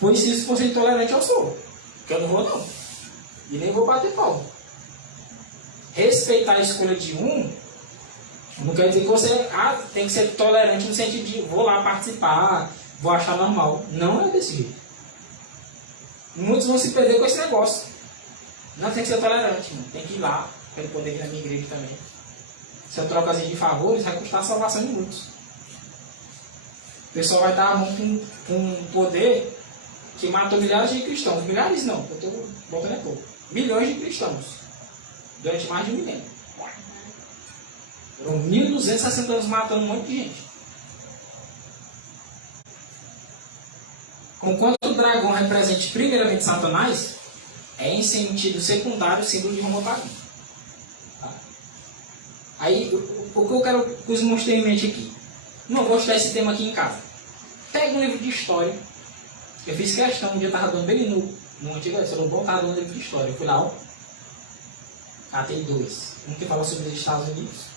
pois se isso fosse intolerante, eu sou. Porque eu não vou, não. E nem vou bater palma. Respeitar a escolha de um não quer dizer que você tem que ser tolerante no sentido de vou lá participar, vou achar normal. Não é desse jeito. Muitos vão se perder com esse negócio. Não tem que ser tolerante, mano. Tem que ir lá, para ele poder vir na minha igreja também. Se eu trocazinho de favores, vai custar a salvação de muitos. O pessoal vai estar à mão com um poder que matou milhares de cristãos. Milhares não, eu estou botando é pouco. Milhões de cristãos. Durante mais de um milênio. Foram 1260 anos matando um monte de gente. Conquanto o dragão represente primeiramente Satanás, é em sentido secundário o símbolo de homopatia. Tá? Aí, o que eu quero que os irmãos tenham em mente aqui? Não vou estudar esse tema aqui em casa. Pega um livro de história. Eu fiz questão, um dia eu estava dando bem no antigo, eu falei, bom, estava dando um livro de história. Eu fui lá, ó. Tem dois. Um que fala sobre os Estados Unidos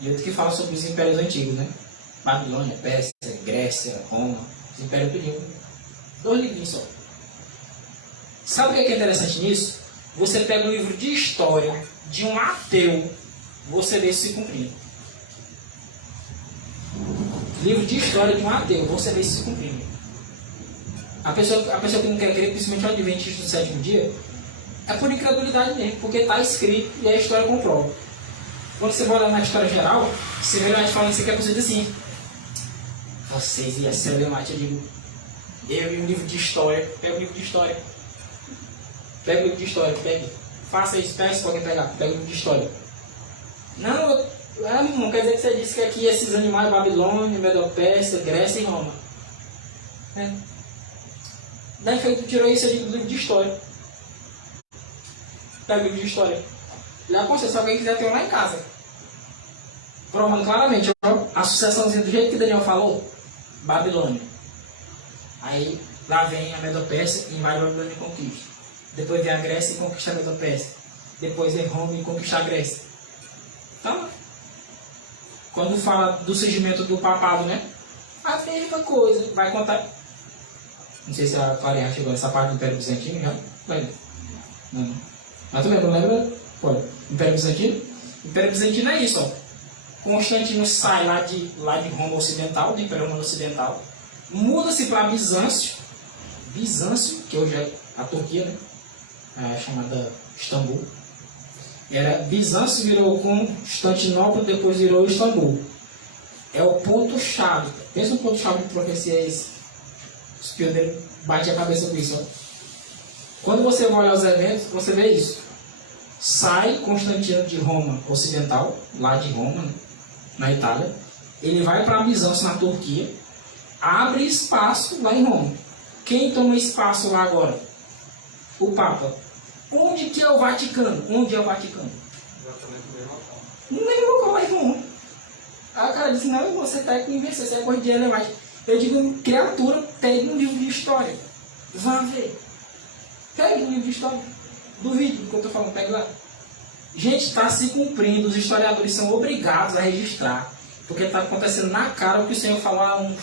e outro que fala sobre os impérios antigos, né? Babilônia, Pérsia, Grécia, Roma, os impérios tudinho. 2 livrinhos só. Sabe o que é interessante nisso? Você pega um livro de história de um ateu, você vê isso se cumprindo. Livro de história de um ateu, você vê isso se cumprindo. A pessoa que não quer crer, principalmente o adventista do sétimo dia, é por incredulidade mesmo, porque está escrito e a história comprova. Quando você vai olhar na história geral, você vê lá falando isso aqui, a pessoa diz assim, vocês iam ser emblemáticos, eu digo, eu e um livro de história, pega o livro de história. Pega o livro de história, pega. Faça isso, pega isso para alguém pegar, pega o livro de história. Não, não quer dizer que você disse que aqui esses animais, Babilônia, Medopécia, Grécia e Roma. Daí feito, tirou isso do livro de história. Pega o livro de história. Já aconselho, se alguém quiser ter um lá em casa. Provando claramente, ó, a sucessãozinha do jeito que Daniel falou, Babilônia. Aí lá vem a Medopécia e invade a Babilônia e conquista. Depois vem a Grécia e conquista a Medopécia. Depois vem Roma e conquista a Grécia. Então, quando fala do surgimento do papado, né? A mesma coisa. Vai contar. Não sei se a Clarinha chegou nessa parte do Império Bizantino já. Vai. Não. Mas tu lembra? Olha, Império Bizantino? Império Bizantino é isso, ó. Constantino sai lá de Roma Ocidental, do Império Romano Ocidental. Muda-se para Bizâncio. Bizâncio, que hoje é a Turquia, né? É chamada Istambul. Bizâncio virou Constantinopla, depois virou Istambul. É o ponto-chave. Pensa no ponto-chave de profecia é esse. Os pioneiros batem a cabeça com isso. Ó. Quando você vai olhar os eventos, você vê isso. Sai Constantino de Roma Ocidental, lá de Roma, né? Na Itália. Ele vai para Bizâncio, na Turquia. Abre espaço lá em Roma. Quem toma espaço lá agora? o Papa. Onde que é o Vaticano? Onde é o Vaticano? Exatamente o mesmo local. No mesmo local, irmão. Aí o cara disse, não, irmão, você está com invenção, você é coisa de relevante. Eu digo, criatura, pegue um livro de história. Vá ver. Pegue um livro de história. Duvide do que eu estou falando, pegue lá. Gente, está se cumprindo, os historiadores são obrigados a registrar, porque está acontecendo na cara o que o Senhor falou há uns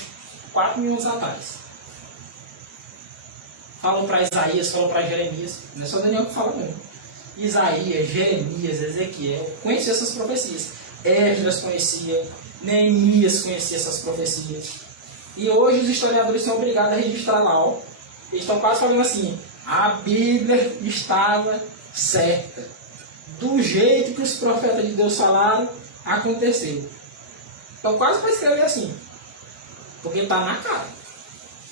4 mil anos atrás. Falou para Isaías, falou para Jeremias, não é só Daniel que fala mesmo. Isaías, Jeremias, Ezequiel, conhecia essas profecias. Esdras conhecia, Neemias conhecia essas profecias. E hoje os historiadores são obrigados a registrar lá, ó. Eles estão quase falando assim, a Bíblia estava certa. Do jeito que os profetas de Deus falaram, aconteceu. Então quase para escrever assim. Porque está na cara.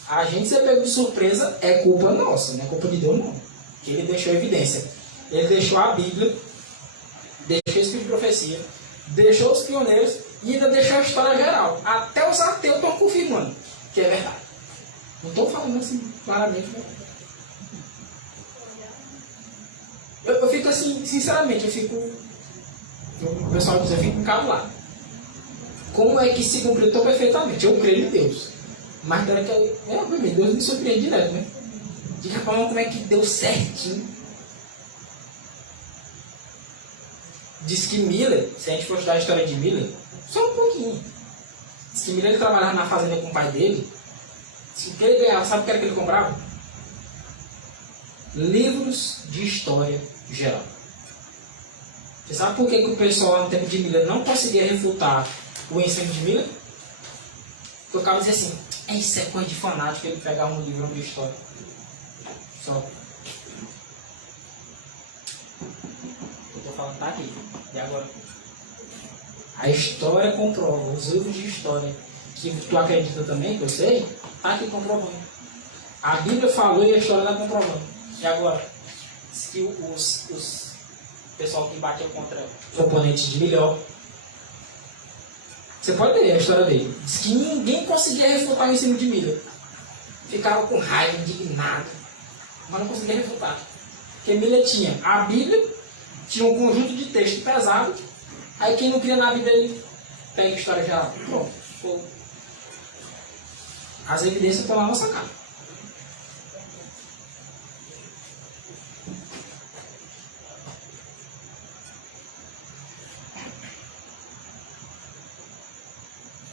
A gente ser pego de surpresa é culpa nossa, não é culpa de Deus não. Que ele deixou evidência. Ele deixou a Bíblia, deixou o Espírito de profecia, deixou os pioneiros e ainda deixou a história geral. Até os ateus estão confirmando que é verdade. Não estou falando assim claramente, né? Eu fico assim, sinceramente, o pessoal diz, eu fico encabulado. Como é que se completou perfeitamente? Eu creio em Deus. Mas Deus me surpreende direto, né? De que forma como é que deu certinho. Diz que Miller, se a gente for estudar a história de Miller, só um pouquinho. Diz que Miller trabalhava na fazenda com o pai dele. Se o que ele ganhava, sabe o que era que ele comprava? Livros de história geral. Você sabe por que o pessoal no tempo de Miller não conseguia refutar o ensino de Miller? Porque o cara dizia assim, isso é coisa de fanático, ele pegava um livro de história. Só. Eu estou falando, tá aqui. E agora? A história comprova, os livros de história, que tu acredita também, que eu sei, tá aqui comprovando. A Bíblia falou e a história está comprovando. E agora? Se os pessoal que batem contra os oponentes de Milhó, você pode ler a história dele. Diz que ninguém conseguia refutar o ensino de Miller. Ficava com raiva, indignado, mas não conseguia refutar. Porque Miller tinha a Bíblia, tinha um conjunto de texto pesado, aí quem não cria na Bíblia, ele pega a história geral. Pronto. As evidências estão lá na nossa cara.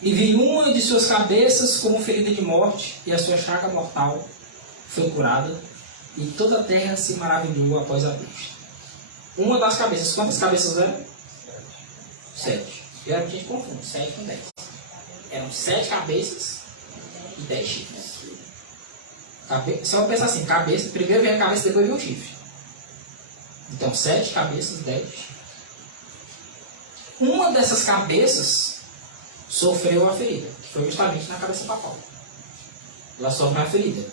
E vi uma de suas cabeças como ferida de morte, e a sua chaga mortal foi curada, e toda a terra se maravilhou após a besta. Uma das cabeças, quantas cabeças eram? 7. Geralmente a gente confunde, 7 com 10. Eram 7 cabeças e 10 chifres. Se eu pensar assim, cabeça, primeiro vem a cabeça, depois vem o chifre. Então, 7 cabeças, 10 chifres. Uma dessas cabeças sofreu a ferida, que foi justamente na cabeça papal. Ela sofreu a ferida.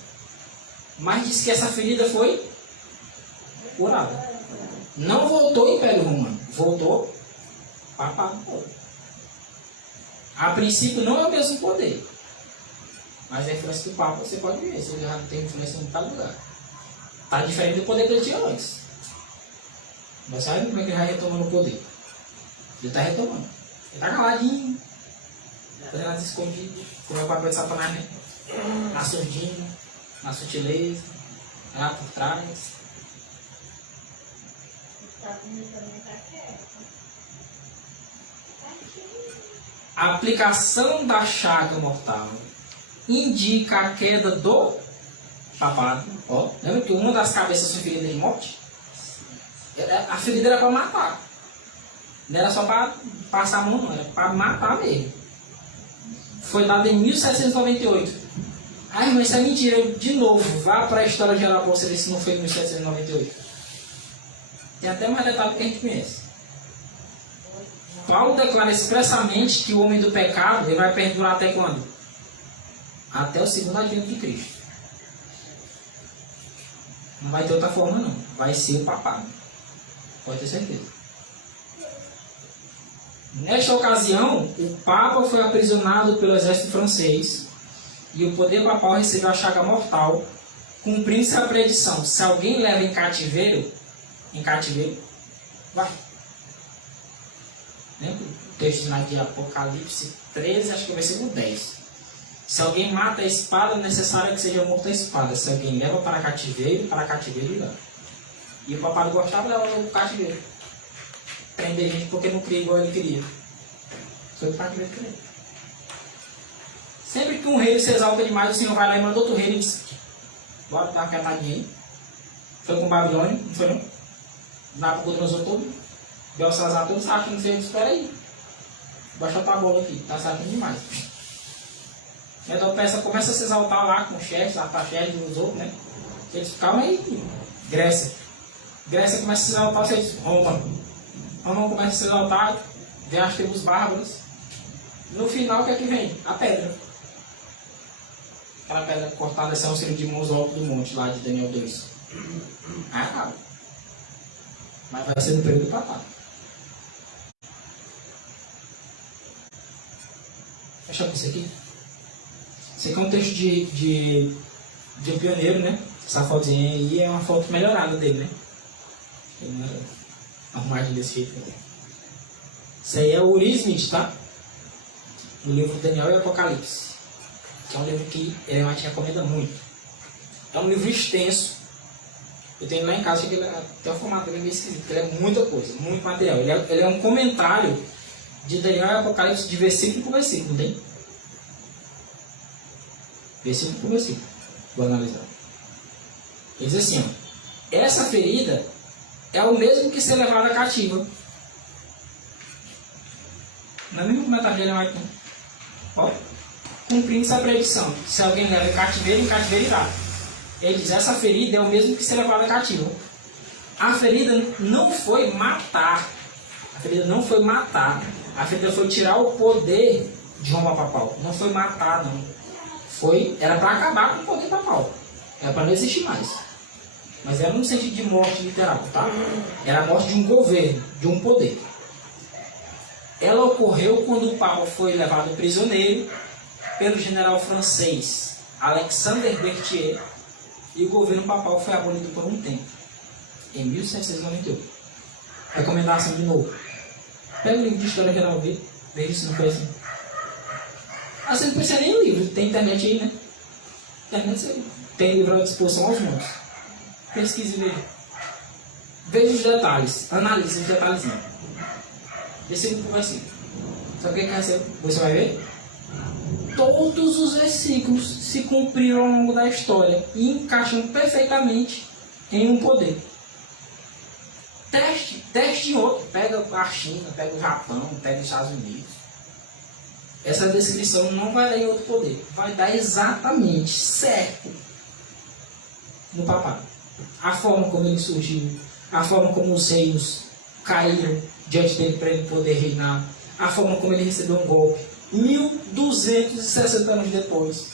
Mas diz que essa ferida foi curada. Não voltou ao Império Romano, voltou papado. A princípio não é o mesmo poder. Mas a influência do Papa você pode ver, se ele já tem influência em cada lugar. Está diferente do poder que ele tinha antes. Mas sabe como é que ele vai retomando o poder? Ele está retomando. Ele está caladinho. Fazendo as escondidas, como é o papel de Satanás, né? Na surdina, na sutileza, lá por trás. A aplicação da chaga mortal indica a queda do papado. Ó, lembra que uma das cabeças foi ferida de morte? A ferida era para matar. Não era só para passar a mão, não, era para matar mesmo. Foi dado em 1798. Ai, mas isso é mentira. De novo, vá para a história geral para você ver se não foi em 1798. Tem até mais detalhe que a gente conhece. Paulo declara expressamente que o homem do pecado ele vai perdurar até quando? Até o segundo advento de Cristo. Não vai ter outra forma não. Vai ser o papado. Pode ter certeza. Nesta ocasião, o Papa foi aprisionado pelo exército francês e o poder papal recebeu a chaga mortal cumprindo-se a predição. Se alguém leva em cativeiro, vai. Lembra o texto de Apocalipse 13, acho que vai ser no 10. Se alguém mata a espada, é necessário que seja morto a espada. Se alguém leva para cativeiro irá. E o papai gostava de levar para o cativeiro. Prender gente porque não cria igual ele queria. Foi o cativeiro que ele. Sempre que um rei se exalta demais, o Senhor vai lá e manda outro rei e diz: bora dar uma catadinha aí. Foi com Babilônia, não foi não? Nabucodonosor todo. Belsazar todo, sabe que não sei, espera aí. Baixa a bola aqui, tá sabendo demais. Então peça começa a se exaltar lá com chefes, artaxerxes e os outros, né? Eles calma aí, Grécia. Grécia começa a se exaltar, você diz Roma. Roma começa a se exaltar, vem as tribos bárbaras. No final, o que é que vem? A pedra. Aquela pedra cortada, esse é um auxílio de mãos ao alto do monte, lá de Daniel 2. Aí acaba. Mas vai ser no período papado. Deixa eu ver isso aqui. Esse aqui é um texto de um pioneiro, né? Essa fotozinha aí é uma foto melhorada dele, né? Ele não era arrumadinho desse jeito. Né? Isso aí é o Uri Smith, tá? No livro Daniel e Apocalipse. Que é um livro que ele recomenda muito. É um livro extenso. Eu tenho lá em casa, que até o formato dele é meio esquisito, porque ele é muita coisa, muito material. Ele é um comentário de Daniel e Apocalipse de versículo por versículo, não tem? Versículo por versículo. Vou analisar. Ele diz assim, ó, essa ferida é o mesmo que ser levada cativa. Não é mesmo comentário de Daniel aqui. Ó, cumprindo essa predição. Se alguém leva em cativeiro irá. Ele diz, essa ferida é o mesmo que ser levada cativa. A ferida não foi matar. A ferida não foi matar. A ferida foi tirar o poder de Roma papal. Não foi matar, não. Era para acabar com o poder papal. Era para não existir mais. Mas era no sentido de morte literal, tá? Era a morte de um governo, de um poder. Ela ocorreu quando o Papa foi levado prisioneiro pelo general francês Alexandre Berthier e o governo papal foi abolido por um tempo, em 1798. Recomendação de novo. Pega o livro de História Geral, veja se não foi assim. Você não precisa nem livro, tem internet aí, né? Internet tem livro à disposição aos montes. Pesquise e veja. Veja os detalhes, analise os detalhezinhos. Versículo por versículo. Sabe o que você vai ver? Todos os versículos se cumpriram ao longo da história e encaixam perfeitamente em um poder. Teste em outro. Pega a China, pega o Japão, pega os Estados Unidos. Essa descrição não vai dar em outro poder. Vai dar exatamente certo no papado. A forma como ele surgiu, a forma como os reinos caíram diante dele para ele poder reinar, a forma como ele recebeu um golpe. 1260 anos depois.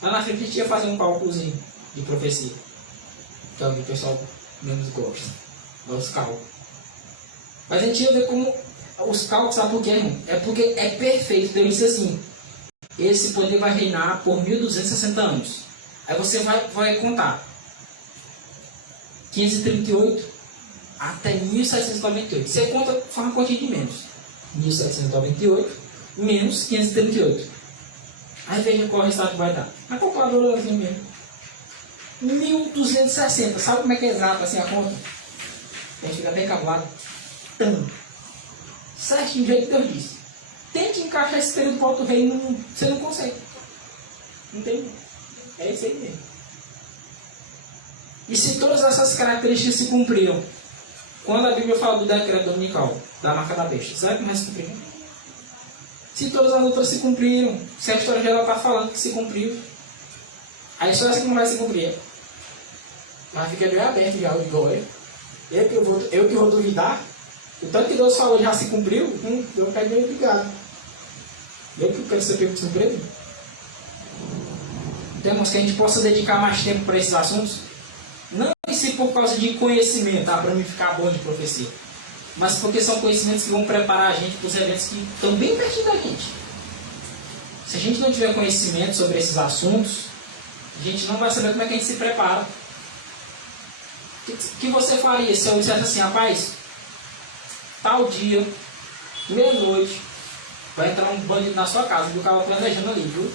Lá na frente a gente ia fazer um cálculozinho de profecia. Que é o que o pessoal menos gosta. Os cálculos. Mas a gente ia ver como os cálculos, sabe por quê, irmão? É porque é perfeito. Deus disse assim: esse poder vai reinar por 1260 anos. Aí você vai contar 538 até 1798. Você conta, faz uma continha de menos. 1798 menos 538. Aí veja qual resultado que vai dar. A calculadora assim mesmo. 1260. Sabe como é que é exato assim a conta? A gente fica bem calculado. Certinho, do jeito que Deus disse. Tente encaixar esse período para outro reino, você não consegue. Não tem. É isso aí mesmo. E se todas essas características se cumpriram, quando a Bíblia fala do decreto dominical, da marca da besta, será que não vai se cumprir? Se todas as outras se cumpriram, se a história já está falando que se cumpriu, aí só essa que não vai se cumprir. Mas fica bem aberto já o de glória. Eu que vou duvidar. O tanto que Deus falou já se cumpriu, eu quero bem obrigado. Eu que quero ser pego de surpresa. Temos que a gente possa dedicar mais tempo para esses assuntos. Não em si por causa de conhecimento, tá? Para mim ficar bom de profecia. Mas porque são conhecimentos que vão preparar a gente para os eventos que estão bem pertinho da gente. Se a gente não tiver conhecimento sobre esses assuntos, a gente não vai saber como é que a gente se prepara. O que você faria se eu dissesse assim, rapaz, tal dia, meia-noite, vai entrar um bandido na sua casa, viu? O cara planejando ali, viu?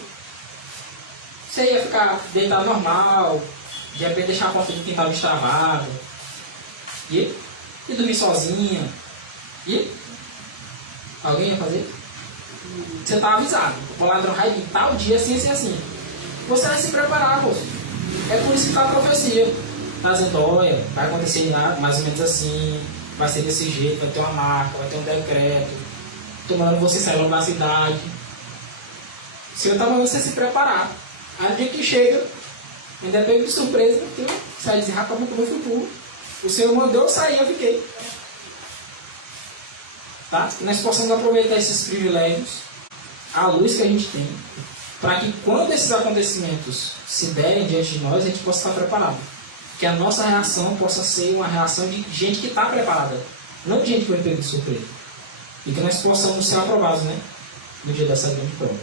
Você ia ficar deitado normal, de repente deixar a porta do quintal destravada, e dormir sozinha, e alguém ia fazer? Você está avisado, o ladrão vai vir tal dia, assim, assim, assim. Você vai se preparar, moço. É por isso que está a profecia. Está dizendo, olha, vai acontecer mais ou menos assim, vai ser desse jeito, vai ter uma marca, vai ter um decreto, estou mandando você sair da cidade. O Senhor está mandando você se preparar. Aí no dia que chega, ainda pego de surpresa, porque você vai dizer, rapaz, como eu fui burro. O Senhor mandou eu sair, eu fiquei. Tá? Que nós possamos aproveitar esses privilégios, a luz que a gente tem, para que quando esses acontecimentos se derem diante de nós, a gente possa estar preparado. Que a nossa reação possa ser uma reação de gente que está preparada, não de gente que foi pego de surpresa. E que nós possamos ser aprovados, né? No dia dessa grande prova.